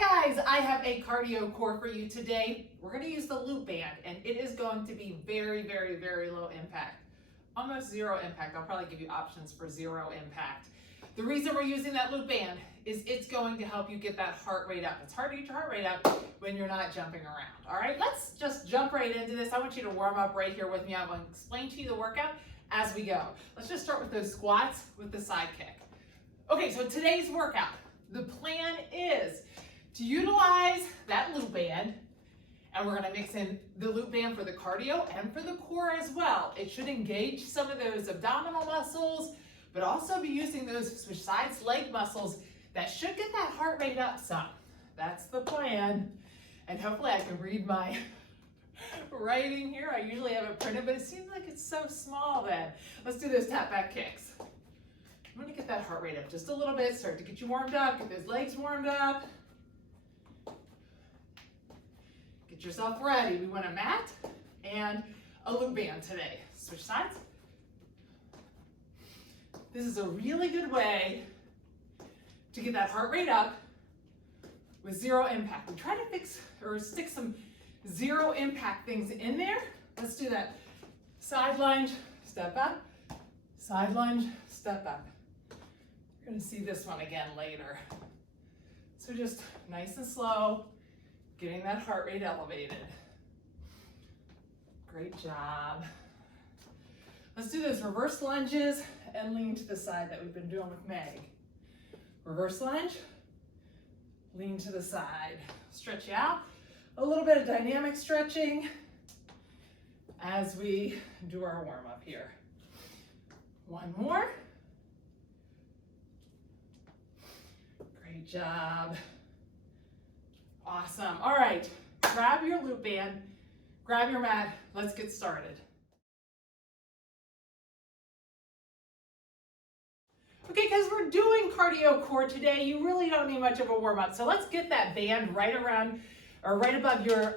Hi guys, I have a cardio core for you today. We're going to use the loop band and it is going to be very low impact. Almost zero impact. I'll probably give you options for zero impact. The reason we're using that loop band is it's going to help you get that heart rate up. It's hard to get your heart rate up when you're not jumping around. All right, let's just jump right into this. I want you to warm up right here with me. I'm going to explain to you the workout as we go. Let's just start with those squats with the side kick. Okay, so today's workout, the plan is to utilize that loop band, and we're going to mix in the loop band for the cardio and for the core as well. It should engage some of those abdominal muscles, but also be using those switch sides leg muscles that should get that heart rate up some. That's the plan. And hopefully I can read my writing here. I usually have it printed, but it seems like it's so small then. Let's do those tap back kicks. I'm going to get that heart rate up just a little bit, start to get you warmed up, get those legs warmed up. Get yourself ready. We want a mat and a loop band today. Switch sides. This is a really good way to get that heart rate up with zero impact. We try to fix or stick some zero impact things in there. Let's do that. Side lunge, step up. Side lunge, step up. You're going to see this one again later. So just nice and slow, getting that heart rate elevated. Great job. Let's do those reverse lunges and lean to the side that we've been doing with Meg. Reverse lunge, lean to the side. Stretch out. A little bit of dynamic stretching as we do our warm up here. One more. Great job. Awesome. All right, grab your loop band, grab your mat, let's get started. Okay, because we're doing cardio core today, you really don't need much of a warm up. So let's get that band right around or right above your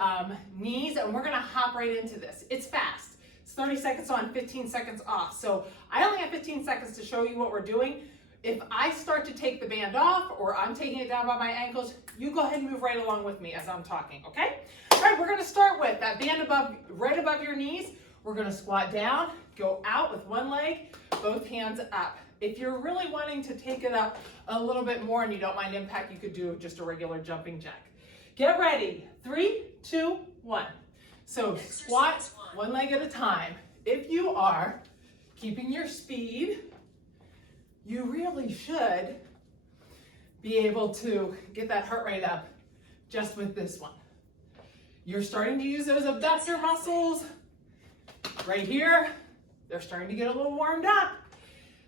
knees, and we're gonna hop right into this. It's fast. It's 30 seconds on, 15 seconds off. So I only have 15 seconds to show you what we're doing. If I start to take the band off or I'm taking it down by my ankles, you go ahead and move right along with me as I'm talking, okay? All right, we're gonna start with that band right above your knees. We're gonna squat down, go out with one leg, both hands up. If you're really wanting to take it up a little bit more and you don't mind impact, you could do just a regular jumping jack. Get ready, 3, 2, 1. So squat one leg at a time. If you are keeping your speed, you really should be able to get that heart rate up just with this one. You're starting to use those abductor muscles right here. They're starting to get a little warmed up.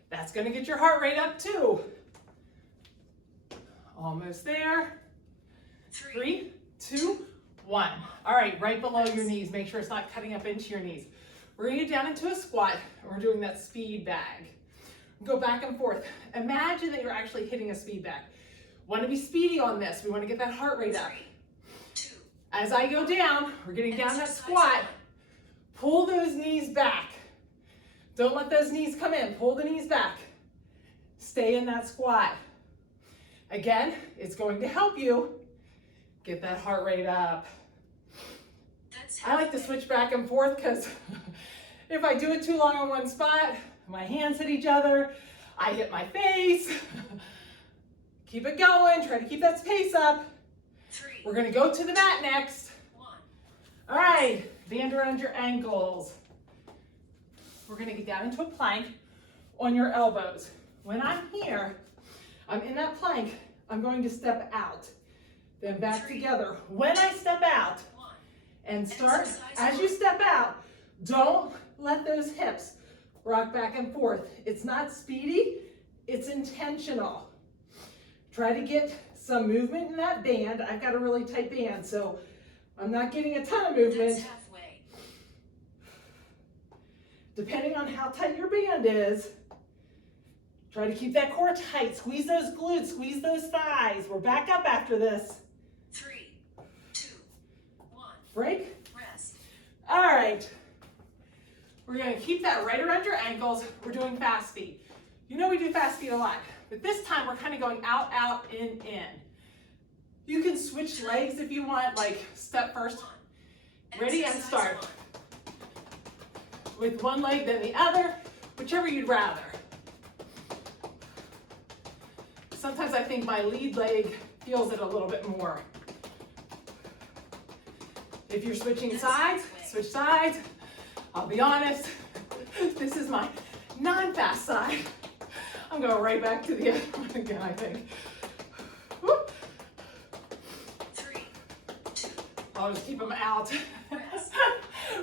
That's going to get your heart rate up too. Almost there. 3, 2, 1. All right, right below your knees. Make sure it's not cutting up into your knees. We're going to get down into a squat, and we're doing that speed bag. Go back and forth. Imagine that you're actually hitting a speed bag. Want to be speedy on this. We want to get that heart rate up. As I go down, we're getting down that squat. Pull those knees back. Don't let those knees come in. Pull the knees back. Stay in that squat. Again, it's going to help you get that heart rate up. I like to switch back and forth because if I do it too long on one spot, my hands hit each other, I hit my face. Keep it going, try to keep that pace up. 3. We're gonna go to the mat next. 1. All right, band around your ankles. We're gonna get down into a plank on your elbows. When I'm here, I'm in that plank, I'm going to step out, then back together. When I step out and start, as you step out, don't let those hips rock back and forth. It's not speedy, it's intentional. Try to get some movement in that band. I've got a really tight band, so I'm not getting a ton of movement. That's halfway. Depending on how tight your band is, try to keep that core tight. Squeeze those glutes, squeeze those thighs. We're back up after this. 3, 2, 1. Break. Rest. All right. We're going to keep that right around your ankles. We're doing fast feet. You know we do fast feet a lot, but this time we're kind of going out, out, in. You can switch legs if you want, like step first. Ready and start. With one leg then the other, whichever you'd rather. Sometimes I think my lead leg feels it a little bit more. If you're switching sides, switch sides. I'll be honest, this is my non-fast side. I'm going right back to the other one again, I think. Whoop. 3, 2. I'll just keep them out.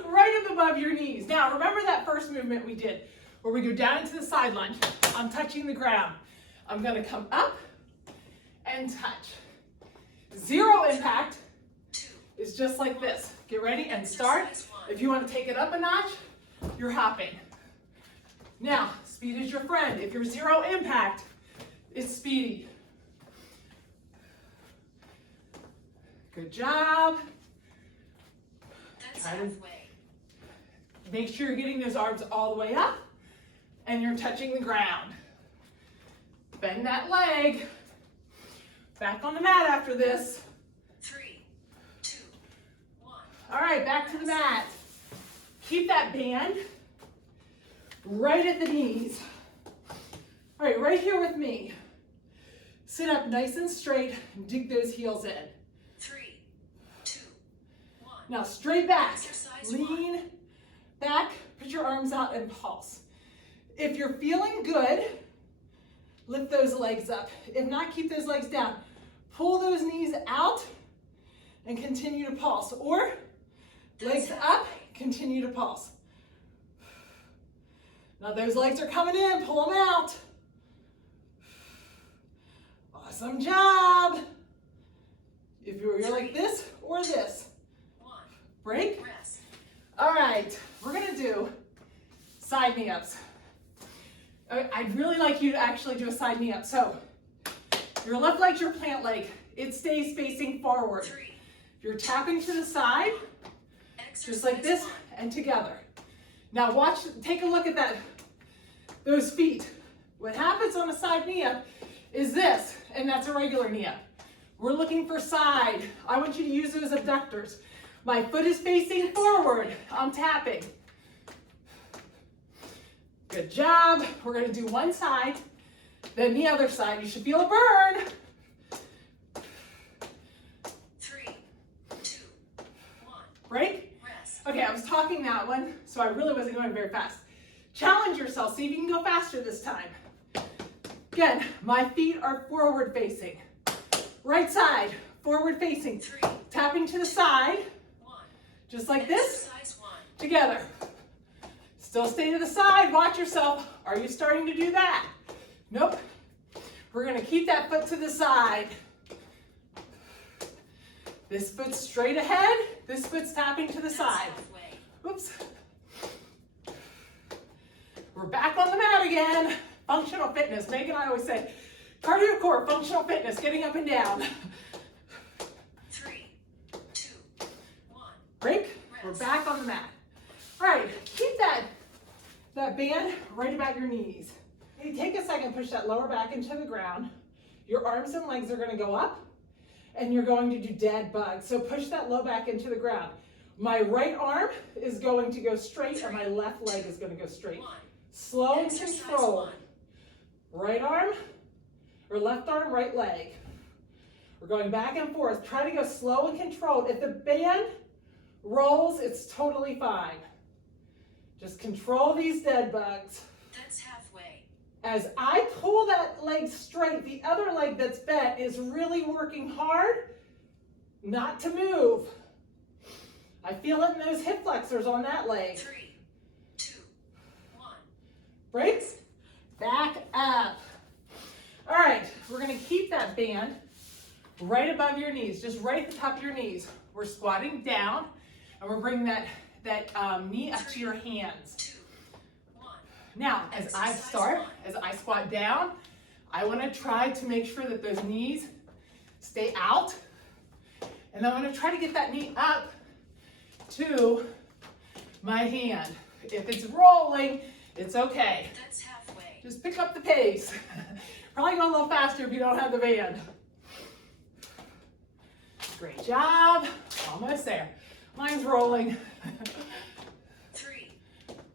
Right up above your knees. Now, remember that first movement we did where we go down into the side lunge. I'm touching the ground. I'm going to come up and touch. Zero impact is just like this. Get ready and start. If you want to take it up a notch, you're hopping. Now, speed is your friend. If you're zero impact, it's speedy. Good job. That's halfway. Make sure you're getting those arms all the way up and you're touching the ground. Bend that leg. Back on the mat after this. 3, 2, 1. All right, back to the mat. Keep that band right at the knees. All right, right here with me. Sit up nice and straight and dig those heels in. 3, 2, 1. Now straight back. Exercise Lean back, put your arms out and pulse. If you're feeling good, lift those legs up. If not, keep those legs down. Pull those knees out and continue to pulse. Or legs up, continue to pulse. Now those legs are coming in, pull them out. Awesome job. If you're like this or this. 1. Break. Rest. All right, we're gonna do side knee ups. I'd really like you to actually do a side knee up. So your left leg's your plant leg. It stays facing forward. 3. You're tapping to the side, just like this, and together. Now watch, take a look at that, those feet. What happens on a side knee up is this, and that's a regular knee up. We're looking for side. I want you to use those abductors. My foot is facing forward. I'm tapping. Good job. We're going to do one side, then the other side. You should feel a burn. 3, 2, 1. Break. Rest. Okay, I was talking that one, so I really wasn't going very fast. Challenge yourself. See if you can go faster this time. Again, my feet are forward facing. Right side, forward facing. 3, Tapping to the side, 1. just like this, Exercise 1. together. Still stay to the side, watch yourself. Are you starting to do that? Nope. We're gonna keep that foot to the side. This foot's straight ahead, this foot's tapping to the side. Halfway. Oops. We're back on the mat again. Functional fitness. Megan and I always say, cardio core, functional fitness, getting up and down. 3, 2, 1. Break. We're back on the mat. All right, keep that band right about your knees. Okay, take a second, push that lower back into the ground. Your arms and legs are gonna go up and you're going to do dead bugs. So push that low back into the ground. My right arm is going to go straight and my left leg is gonna go straight. 1. Slow and Exercise controlled. 1. Right arm, or left arm, right leg. We're going back and forth. Try to go slow and controlled. If the band rolls, it's totally fine. Just control these dead bugs. That's halfway. As I pull that leg straight, the other leg that's bent is really working hard not to move. I feel it in those hip flexors on that leg. 3, 2, 1. Breaks, back up. All right, we're gonna keep that band right above your knees, just right at the top of your knees. We're squatting down and we're bringing that knee up to your hands. 2, 1. Now, as I squat down, I wanna try to make sure that those knees stay out. And I'm gonna try to get that knee up to my hand. If it's rolling, it's okay. That's halfway. Just pick up the pace. Probably go a little faster if you don't have the band. Great job. Almost there. Mine's rolling. 3,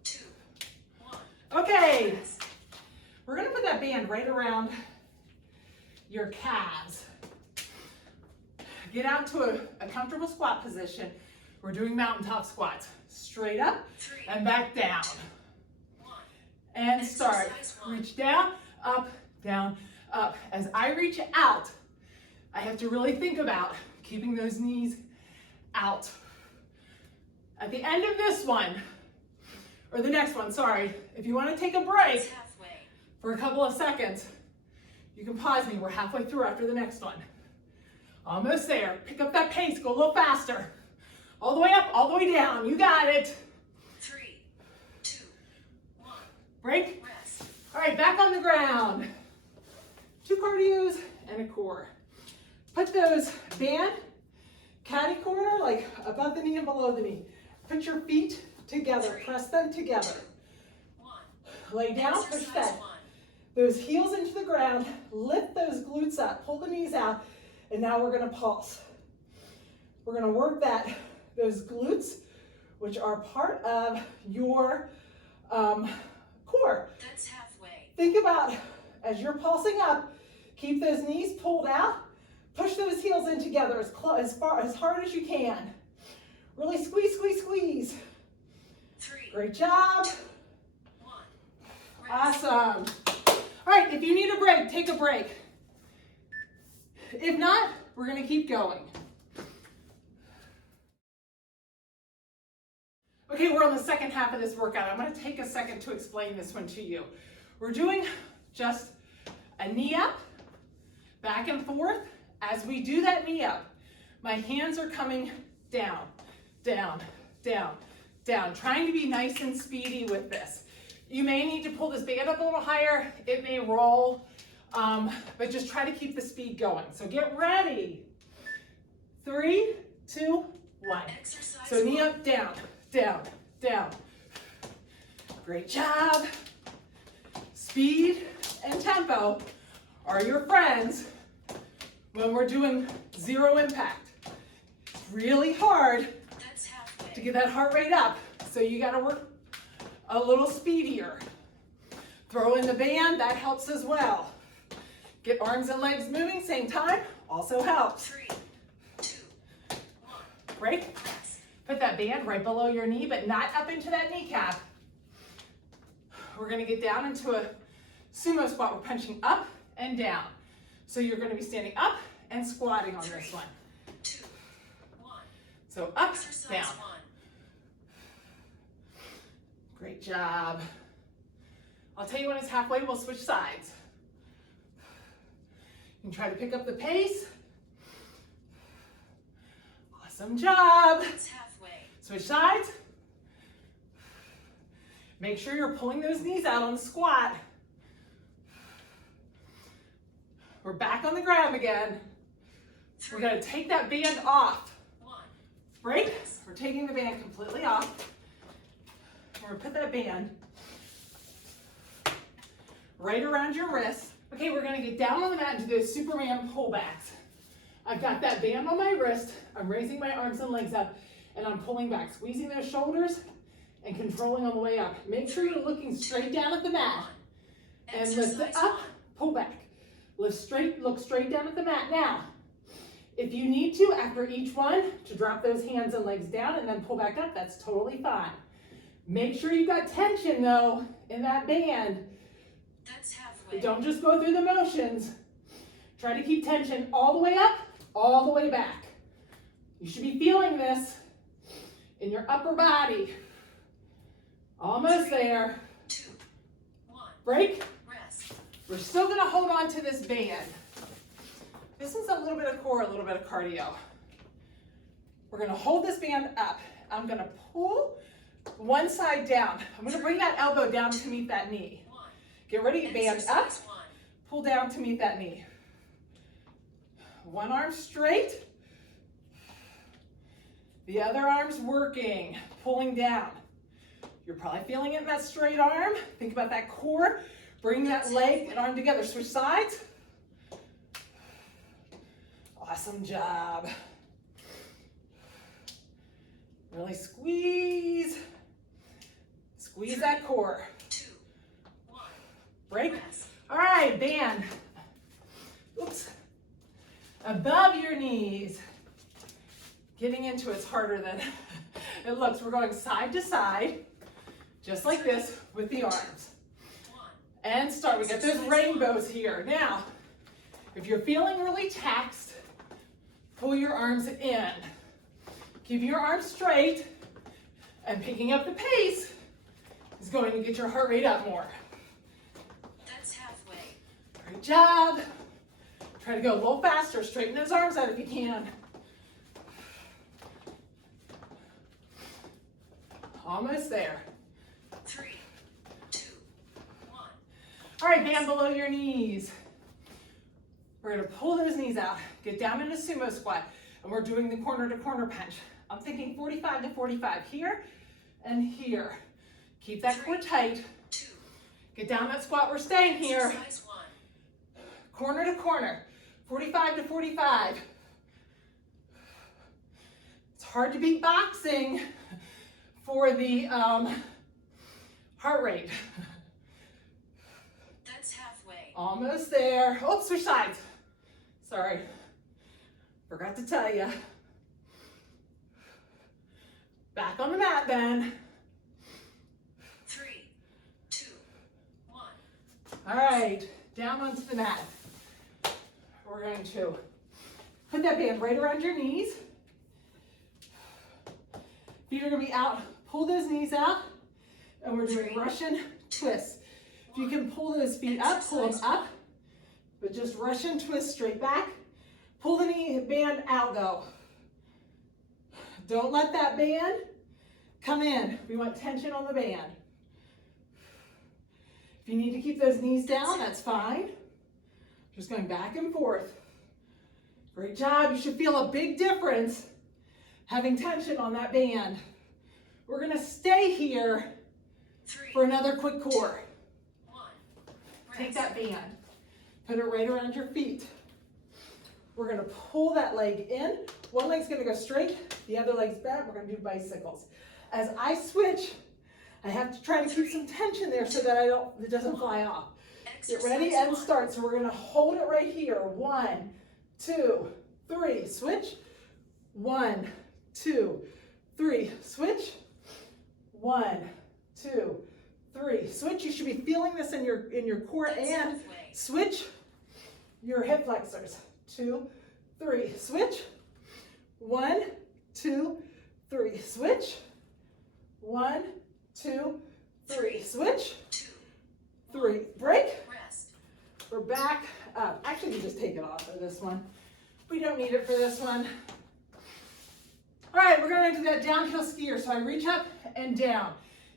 2, 1. Okay. Rest. We're gonna put that band right around your calves. Get out to a comfortable squat position. We're doing mountaintop squats. Straight up 3, and back down. 1. And start. Exercise 1. Reach down, up, down, up. As I reach out, I have to really think about keeping those knees out. At the end of this one, or the next one, sorry, if you want to take a break It's halfway. for a couple of seconds, you can pause me. We're halfway through after the next one. Almost there. Pick up that pace. Go a little faster. All the way up, all the way down. You got it. 3, 2, 1. Break. Rest. All right, back on the ground. 2 cardios and a core. Put those band, catty corner, like above the knee and below the knee. Put your feet together. 3, Press them together. 1. Lay down, push Exercise that. 1. Those heels into the ground. Lift those glutes up. Pull the knees out. And now we're going to pulse. We're going to work those glutes, which are part of your core. That's halfway. Think about, as you're pulsing up, keep those knees pulled out. Push those heels in together as hard as you can. Really squeeze, squeeze, squeeze. 3, Great job. 1. Rest. Awesome. All right, if you need a break, take a break. If not, we're going to keep going. Okay, we're on the second half of this workout. I'm going to take a second to explain this one to you. We're doing just a knee up, back and forth. As we do that knee up, my hands are coming down, down, down, down, trying to be nice and speedy with this. You may need to pull this band up a little higher. It may roll, but just try to keep the speed going. So get ready. 3, 2, 1. Exercise So knee 1. up, down, down, down. Great job. Speed and tempo are your friends when we're doing zero impact. It's really hard That's halfway. to get that heart rate up, so you gotta work a little speedier. Throw in the band, that helps as well. Get arms and legs moving, same time, also helps. 3, 2, 1. Break. Rest. Put that band right below your knee, but not up into that kneecap. We're gonna get down into a sumo squat. We're punching up and down. So you're gonna be standing up and squatting on this 3, one. 2, 1. So up, Exercise down. 1. Great job. I'll tell you when it's halfway, we'll switch sides. You can try to pick up the pace. Awesome job. That's halfway. Switch sides. Make sure you're pulling those knees out on the squat. We're back on the ground again. We're 3, gonna take that band off. 1. Break. We're taking the band completely off. We're gonna put that band right around your wrist. Okay, we're gonna get down on the mat and do those Superman pullbacks. I've got that band on my wrist. I'm raising my arms and legs up, and I'm pulling back, squeezing those shoulders and controlling on the way up. Make sure you're looking straight down at the mat and lift it Exercise up, 1. pull back. Lift straight, look straight down at the mat. Now, if you need to, after each one, to drop those hands and legs down and then pull back up, that's totally fine. Make sure you've got tension though in that band. That's halfway. Don't just go through the motions. Try to keep tension all the way up, all the way back. You should be feeling this in your upper body. Almost 3, there. 2, 1. Break. Rest. We're still gonna hold on to this band. This is a little bit of core, a little bit of cardio. We're gonna hold this band up. I'm gonna pull one side down. I'm gonna bring that elbow down to meet that knee. 1. Get ready, band up, Exercise 1. pull down to meet that knee. One arm straight. The other arm's working, pulling down. You're probably feeling it in that straight arm. Think about that core. Bring that leg and arm together. Switch sides. Awesome job. Really squeeze. Squeeze that core. 2, 1. Break. Rest. All right, band. Oops. Above your knees. Getting into it's harder than it looks. We're going side to side, just like this with the arms. 1. And start. We got those rainbows here. Now, if you're feeling really taxed, pull your arms in. Keep your arms straight, and picking up the pace is going to get your heart rate up more. That's halfway. Great job. Try to go a little faster. Straighten those arms out if you can. Almost there. 3, 2, 1. All right, band below your knees. We're gonna pull those knees out. Get down in a sumo squat, and we're doing the corner to corner punch. I'm thinking 45 to 45 here and here. Keep that core tight. 2. Get down that squat. We're staying here. Exercise 1. Corner to corner, 45 to 45. It's hard to beat boxing for the heart rate. That's halfway. Almost there. Oh, switch sides. Sorry, forgot to tell you. Back on the mat then. 3, 2, 1. All right, down onto the mat. We're going to put that band right around your knees. Feet are going to be out. Pull those knees out, and we're doing Russian twists. If you can pull those feet up, pull them up, but just Russian twist straight back. Pull the knee band out though. Don't let that band come in. We want tension on the band. If you need to keep those knees down, that's fine. Just going back and forth. Great job. You should feel a big difference having tension on that band. We're going to stay here 3, for another quick core. 1. Take Rest. that band, put it right around your feet. We're going to pull that leg in. One leg's going to go straight, the other leg's bent. We're going to do bicycles. As I switch, I have to try to keep some tension there so that it doesn't fly off. Get ready and start. So we're going to hold it right here. 1, 2, 3. Switch. 1, 2, 3. Switch. 1, 2, 3. Switch. You should be feeling this in your core That's and halfway. switch your hip flexors. 2, 3. Switch. 1, 2, 3. Switch. 1, 2, 3. Switch. 2, 3. Break. rest. We're back up. Actually, we just take it off for this one. We don't need it for this one. All right, we're going to do that downhill skier. So I reach up and down.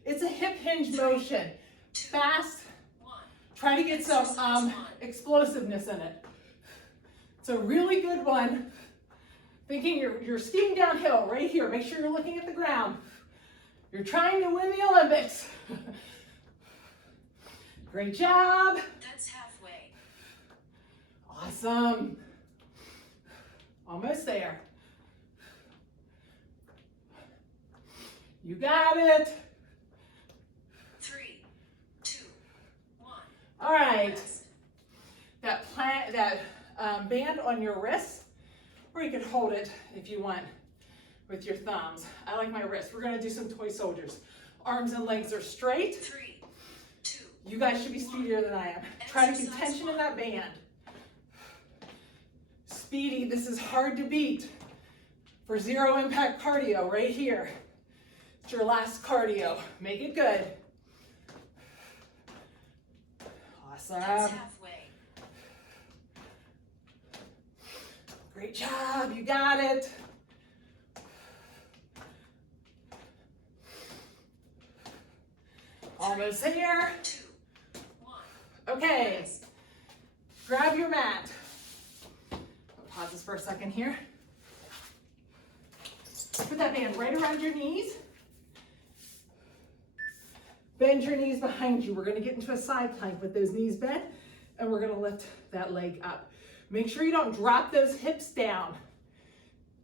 It's a hip hinge motion. Fast. 1. Try to get some explosiveness in it. It's a really good one. Thinking you're skiing downhill right here. Make sure you're looking at the ground. You're trying to win the Olympics. Great job. That's halfway. Awesome. Almost there. You got it. 3, 2, 1. All right. Rest. That band on your wrist, or you can hold it if you want with your thumbs. I like my wrist. We're going to do some toy soldiers. Arms and legs are straight. 3, 2. You guys should be speedier than I am. Try to keep tension in that band. Speedy, this is hard to beat for zero impact cardio right here. It's your last cardio. Make it good. Awesome. That's halfway. Great job, you got it. Almost there. 2, 1. Okay, Rest. grab your mat. I'll pause this for a second here. Put that band right around your knees. Bend your knees behind you. We're gonna get into a side plank with those knees bent, and we're gonna lift that leg up. Make sure you don't drop those hips down.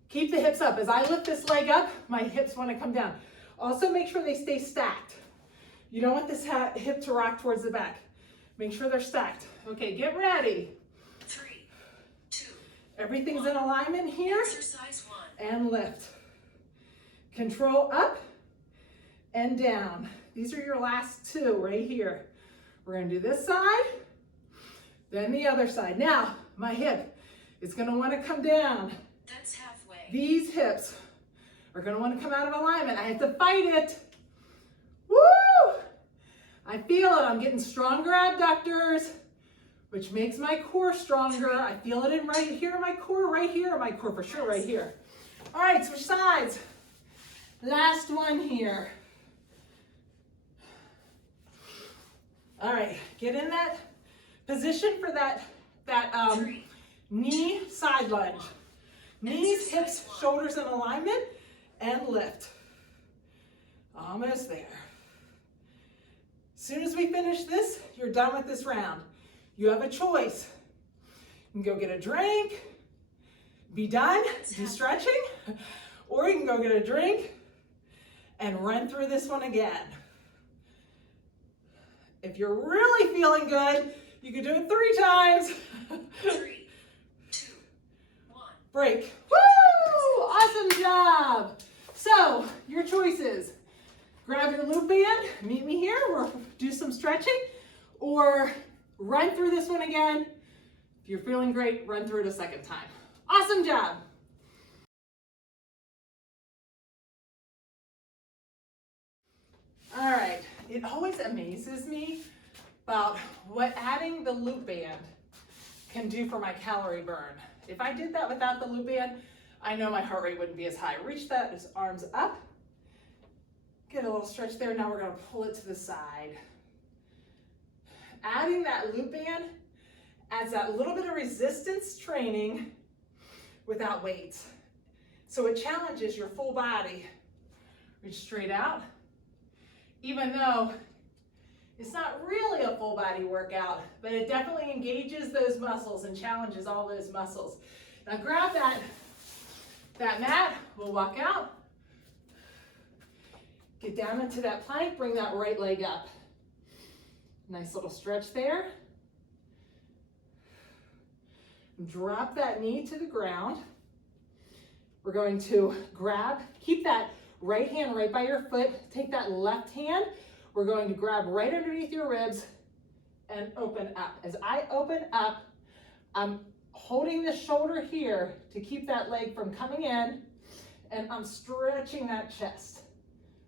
Keep the hips up. As I lift this leg up, my hips want to come down. Also make sure they stay stacked. You don't want this hip to rock towards the back. Make sure they're stacked. Okay, get ready. 3, 2. Everything's in alignment here. Exercise 1. And lift. Control up and down. These are your last two right here. We're gonna do this side, then the other side. Now, my hip is gonna wanna come down. That's halfway. These hips are gonna wanna come out of alignment. I have to fight it. Woo! I feel it, I'm getting stronger abductors, which makes my core stronger. I feel it in right here in my core, for sure right here. All right, switch sides. Last one here. All right, get in that position for that knee side lunge. Knees, hips, shoulders in alignment, and lift. Almost there. As soon as we finish this, you're done with this round. You have a choice. You can go get a drink, be done, do stretching, or you can go get a drink and run through this one again. If you're really feeling good, you can do it 3 times. 3, 2, 1. Break. Woo! Awesome job. So, your choices. Grab your loop band, meet me here, we'll do some stretching, or run through this one again. If you're feeling great, run through it a second time. Awesome job. All right, it always amazes me about what adding the loop band can do for my calorie burn. If I did that without the loop band, I know my heart rate wouldn't be as high. Reach that, just arms up. Get a little stretch there. Now we're gonna pull it to the side. Adding that loop band adds that little bit of resistance training without weights. So it challenges your full body. Reach straight out. Even though it's not really a full body workout, but it definitely engages those muscles and challenges all those muscles. Now grab that mat, we'll walk out. Get down into that plank, bring that right leg up. Nice little stretch there. Drop that knee to the ground. We're going to grab, keep that right hand right by your foot. Take that left hand. We're going to grab right underneath your ribs and open up. As I open up, I'm holding the shoulder here to keep that leg from coming in, and I'm stretching that chest.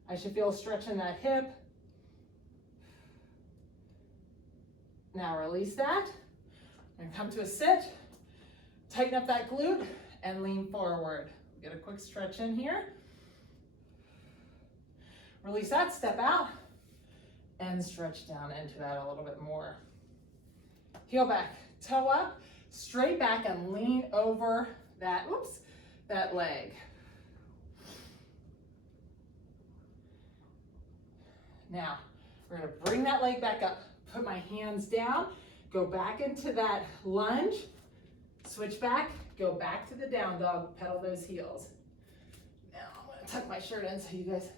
I should feel a stretch in that hip. Now release that. And come to a sit. Tighten up that glute and lean forward. Get a quick stretch in here. Release that, step out, and stretch down into that a little bit more. Heel back, toe up, straight back and lean over that, that leg. Now, we're gonna bring that leg back up, put my hands down, go back into that lunge, switch back, go back to the down dog, pedal those heels. Now, I'm gonna tuck my shirt in so you guys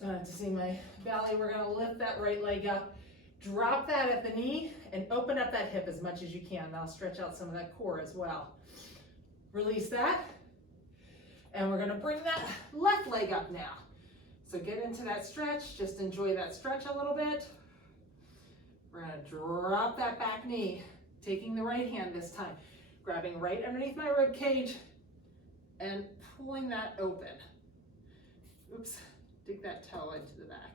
don't have to see my belly. We're gonna lift that right leg up, drop that at the knee, and open up that hip as much as you can. That'll stretch out some of that core as well. Release that, and we're gonna bring that left leg up now. So get into that stretch, just enjoy that stretch a little bit. We're gonna drop that back knee, taking the right hand this time, grabbing right underneath my rib cage and pulling that open. Dig that toe into the back.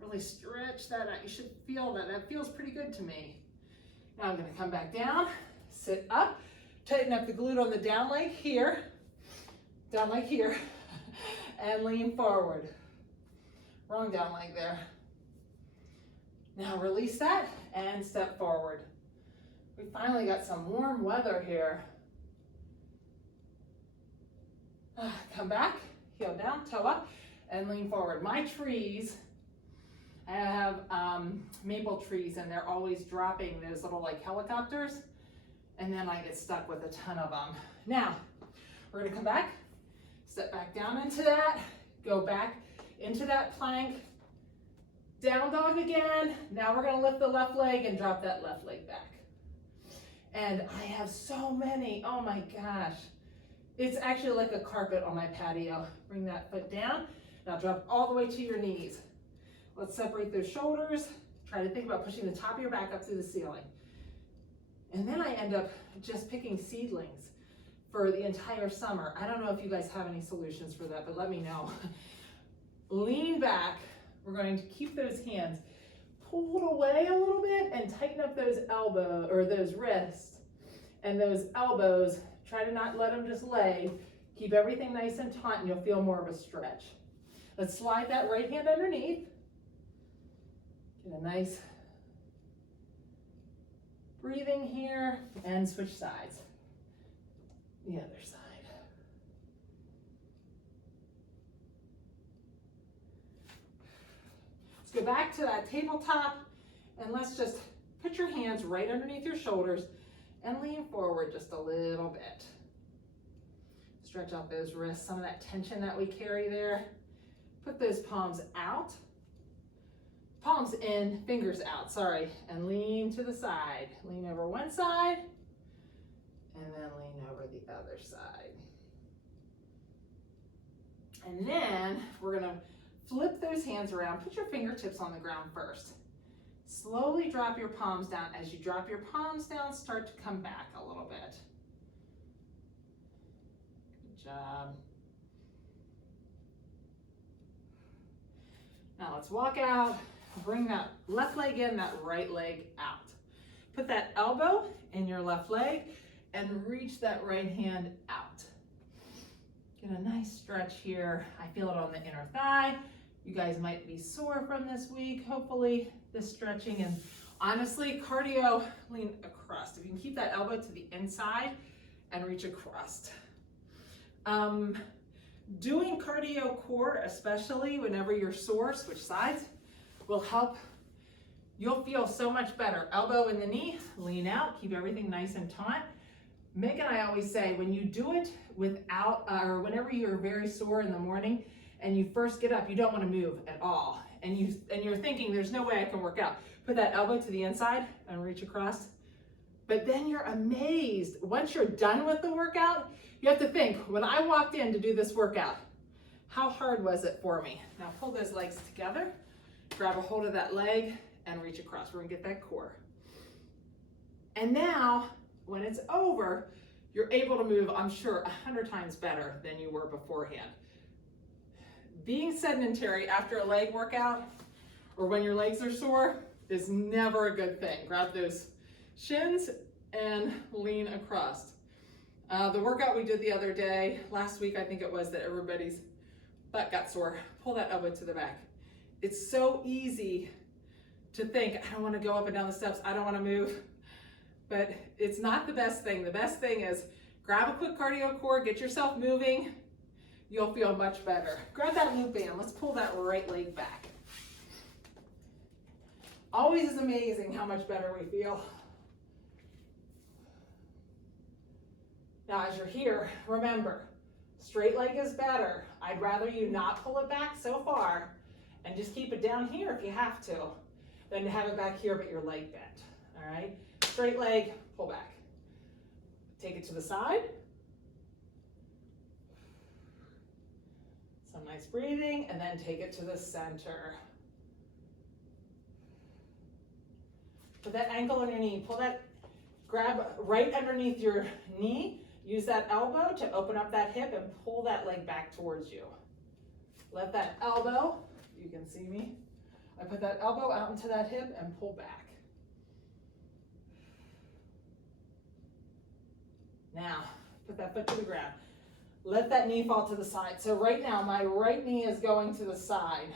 Really stretch that out. You should feel that. That feels pretty good to me. Now I'm gonna come back down, sit up, tighten up the glute on the down leg here, and lean forward. Wrong down leg there. Now release that and step forward. We finally got some warm weather here. Come back, heel down, toe up, and lean forward. My trees, I have maple trees, and they're always dropping those little like helicopters. and then I get stuck with a ton of them. Now, we're gonna come back, step back down into that, go back into that plank, down dog again. Now we're gonna lift the left leg and drop that left leg back. And I have so many, oh my gosh. It's actually like a carpet on my patio. Bring that foot down. Now drop all the way to your knees. Let's separate those shoulders. Try to think about pushing the top of your back up through the ceiling. And then I end up just picking seedlings for the entire summer. I don't know if you guys have any solutions for that, but let me know. Lean back. We're going to keep those hands pulled away a little bit and tighten up those elbows or those wrists and those elbows. Try to not let them just lay. Keep everything nice and taut and you'll feel more of a stretch. Let's slide that right hand underneath. Get a nice breathing here and switch sides. The other side. Let's go back to that tabletop and let's just put your hands right underneath your shoulders and lean forward just a little bit. Stretch out those wrists, some of that tension that we carry there. Put those palms out. Palms in, fingers out, sorry. And lean to the side. Lean over one side, and then lean over the other side. And then we're gonna flip those hands around. Put your fingertips on the ground first. Slowly drop your palms down. As you drop your palms down, start to come back a little bit. Good job. Now let's walk out. Bring that left leg in, that right leg out. Put that elbow in your left leg and reach that right hand out. Get a nice stretch here. I feel it on the inner thigh. You guys might be sore from this week, hopefully, this stretching. And honestly, cardio, lean across. If you can keep that elbow to the inside and reach across. Doing cardio core, especially whenever you're sore, switch sides, will help. You'll feel so much better. Elbow in the knee, lean out, keep everything nice and taut. Meg and I always say, when you do it without, or whenever you're very sore in the morning and you first get up, you don't want to move at all. And you're thinking, there's no way I can work out. Put that elbow to the inside and reach across. But then you're amazed. Once you're done with the workout, you have to think, when I walked in to do this workout, how hard was it for me? Now pull those legs together. Grab a hold of that leg and reach across. We're gonna get that core. And now, when it's over, you're able to move, I'm sure, 100 times better than you were beforehand. Being sedentary after a leg workout, or when your legs are sore, is never a good thing. Grab those shins and lean across. The workout we did the other day, last week I think it was, that everybody's butt got sore. Pull that elbow to the back. It's so easy to think, I don't want to go up and down the steps, I don't want to move, but it's not the best thing. The best thing is grab a quick cardio core, get yourself moving, you'll feel much better. Grab that loop band, let's pull that right leg back. Always is amazing how much better we feel. Now as you're here, remember, straight leg is better. I'd rather you not pull it back so far and just keep it down here if you have to, than to have it back here but your leg bent, all right? Straight leg, pull back. Take it to the side. Some nice breathing, and then take it to the center. Put that ankle on your knee, pull that, grab right underneath your knee, use that elbow to open up that hip and pull that leg back towards you. Let that elbow, you can see me, I put that elbow out into that hip and pull back. Now, put that foot to the ground. Let that knee fall to the side. So right now, my right knee is going to the side.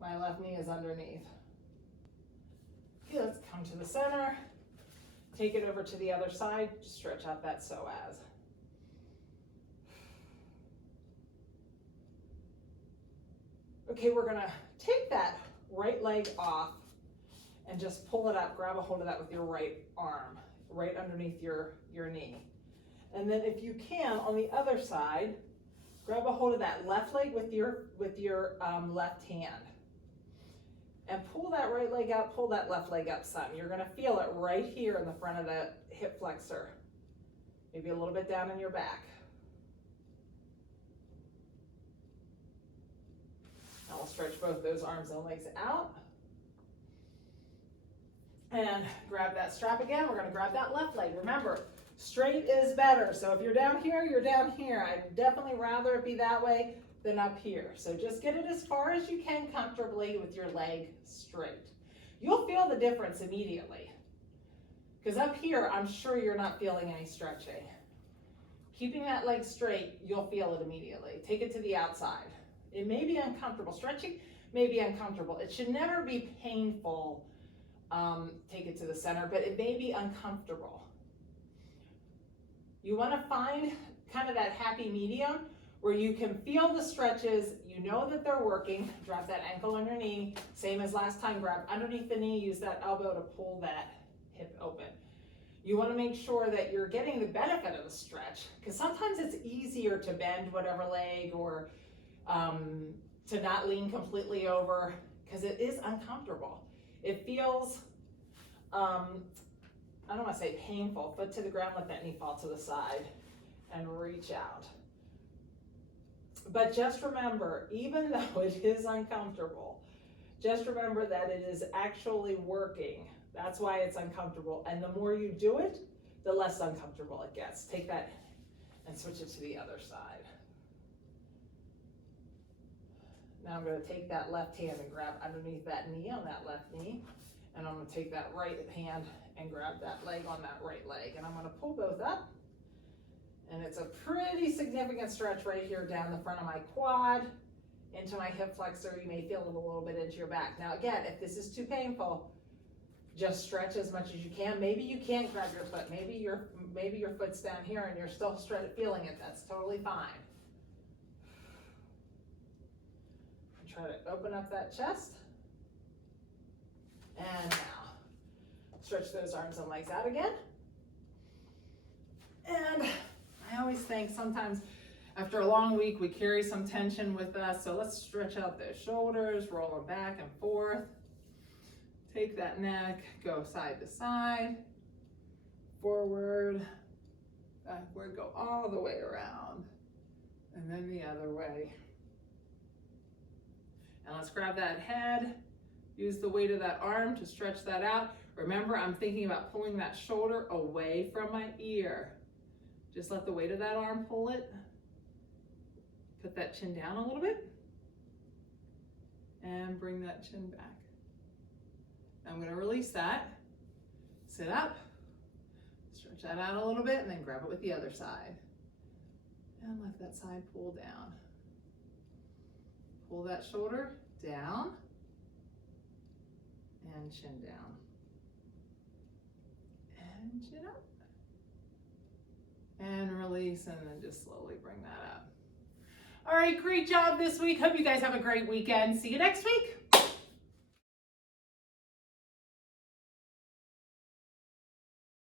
My left knee is underneath. Okay, let's come to the center. Take it over to the other side. Just stretch out that psoas. Okay, we're gonna take that right leg off and just pull it up. Grab a hold of that with your right arm. right underneath your knee. And then if you can, on the other side, grab a hold of that left leg with your left hand. And pull that right leg up, pull that left leg up some. You're gonna feel it right here in the front of the hip flexor. Maybe a little bit down in your back. Now we'll stretch both those arms and legs out. And grab that strap again. We're gonna grab that left leg. Remember, straight is better. So if you're down here, you're down here. I'd definitely rather it be that way than up here. So just get it as far as you can comfortably with your leg straight. You'll feel the difference immediately. Because up here, I'm sure you're not feeling any stretching. Keeping that leg straight, you'll feel it immediately. Take it to the outside. It may be uncomfortable. Stretching may be uncomfortable. It should never be painful. Take it to the center, but it may be uncomfortable. You want to find kind of that happy medium where you can feel the stretches, you know that they're working. Drop that ankle on your knee, same as last time. Grab underneath the knee, use that elbow to pull that hip open. You want to make sure that you're getting the benefit of the stretch, because sometimes it's easier to bend whatever leg or to not lean completely over, because it is uncomfortable. It feels, I don't want to say painful. Foot to the ground, let that knee fall to the side and reach out. But just remember, even though it is uncomfortable, just remember that it is actually working. That's why it's uncomfortable. And the more you do it, the less uncomfortable it gets. Take that and switch it to the other side. Now I'm going to take that left hand and grab underneath that knee on that left knee. And I'm going to take that right hand and grab that leg on that right leg. And I'm going to pull both up. And it's a pretty significant stretch right here down the front of my quad into my hip flexor. You may feel it a little bit into your back. Now again, if this is too painful, just stretch as much as you can. Maybe you can't grab your foot. Maybe your foot's down here and you're still feeling it. That's totally fine. Try to open up that chest. And now, stretch those arms and legs out again. And I always think sometimes after a long week, we carry some tension with us. So let's stretch out those shoulders, roll them back and forth. Take that neck, go side to side, forward, backward, go all the way around, and then the other way. And let's grab that head, use the weight of that arm to stretch that out. Remember, I'm thinking about pulling that shoulder away from my ear. Just let the weight of that arm pull it. Put that chin down a little bit. And bring that chin back. I'm going to release that. Sit up. Stretch that out a little bit and then grab it with the other side. And let that side pull down. Pull that shoulder down and chin down and chin up and release, and then just slowly bring that up. All right, great job this week. Hope you guys have a great weekend. See you next week.